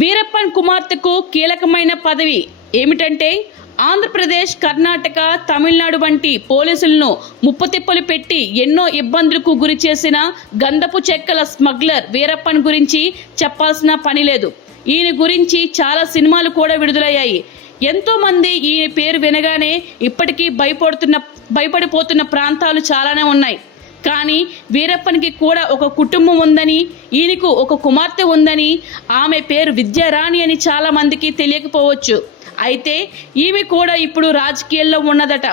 వీరప్పన్ కుమార్తెకు కీలకమైన పదవి ఏమిటంటే ఆంధ్రప్రదేశ్, కర్ణాటక, తమిళనాడు వంటి పోలీసులను ముప్పుతిప్పలు పెట్టి ఎన్నో ఇబ్బందులకు గురి చేసిన గంధపు చెక్కల స్మగ్లర్ వీరప్పన్ గురించి చెప్పాల్సిన పని లేదు. ఈయన గురించి చాలా సినిమాలు కూడా విడుదలయ్యాయి. ఎంతో మంది ఈయన పేరు వినగానే ఇప్పటికీ భయపడిపోతున్న ప్రాంతాలు చాలానే ఉన్నాయి. కానీ వీరప్పన్కి కూడా ఒక కుటుంబం ఉందని, ఈయనకు ఒక కుమార్తె ఉందని, ఆమె పేరు విద్యారాణి అని చాలా మందికి తెలియకపోవచ్చు. అయితే ఈమె కూడా ఇప్పుడు రాజకీయాల్లో ఉన్నదట.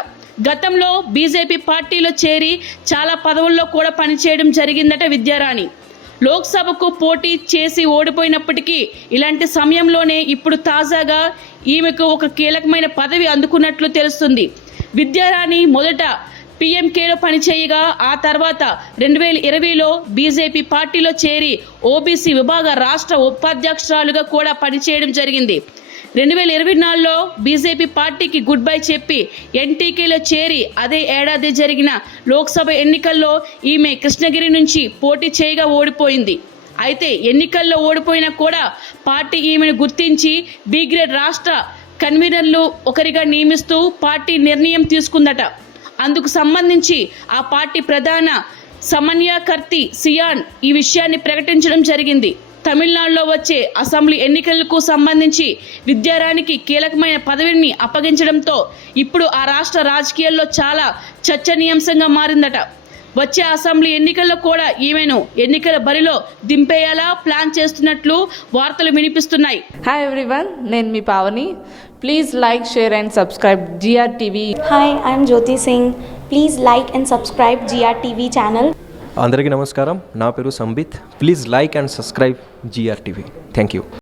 గతంలో బీజేపీ పార్టీలో చేరి చాలా పదవుల్లో కూడా పనిచేయడం జరిగిందట విద్యారాణి. లోక్సభకు పోటీ చేసి ఓడిపోయినప్పటికీ ఇలాంటి సమయంలోనే ఇప్పుడు తాజాగా ఈమెకు ఒక కీలకమైన పదవి అందుకున్నట్లు తెలుస్తుంది. విద్యారాణి మొదట పీఎంకేలో పనిచేయగా ఆ తర్వాత 2020లో బీజేపీ పార్టీలో చేరి ఓబీసీ విభాగ రాష్ట్ర ఉపాధ్యక్షురాలుగా కూడా పనిచేయడం జరిగింది. 2024లో బీజేపీ పార్టీకి గుడ్ బై చెప్పి ఎన్టీకేలో చేరి అదే ఏడాది జరిగిన లోక్సభ ఎన్నికల్లో ఈమె కృష్ణగిరి నుంచి పోటీ చేయగా ఓడిపోయింది. అయితే ఎన్నికల్లో ఓడిపోయినా కూడా పార్టీ ఈమెను గుర్తించి బి గ్రేడ్ రాష్ట్ర కన్వీనర్లు ఒకరిగా నియమిస్తూ పార్టీ నిర్ణయం తీసుకుందట. అందుకు సంబంధించి ఆ పార్టీ ప్రధాన సమన్వయకర్త సియాన్ ఈ విషయాన్ని ప్రకటించడం జరిగింది. తమిళనాడులో వచ్చే అసెంబ్లీ ఎన్నికలకు సంబంధించి విద్యారాణికి కీలకమైన పదవిని అప్పగించడంతో ఇప్పుడు ఆ రాష్ట్ర రాజకీయాల్లో చాలా చర్చనీయాంశంగా మారిందట. వచ్చే అసెంబ్లీ ఎన్నికల్లో కూడా ఈమెను ఎన్నికల బరిలో దింపేయాలా ప్లాన్ చేస్తున్నట్లు వార్తలు వినిపిస్తున్నాయి. హాయ్ ఎవ్రీవన్, నేను మీ Pavani. Please like, share and subscribe GRTV. Hi, I'm Jyoti Singh. Please like and subscribe GRTV channel. అందరికీ నమస్కారం. నా పేరు Sambit. Please like and subscribe GRTV. Thank you.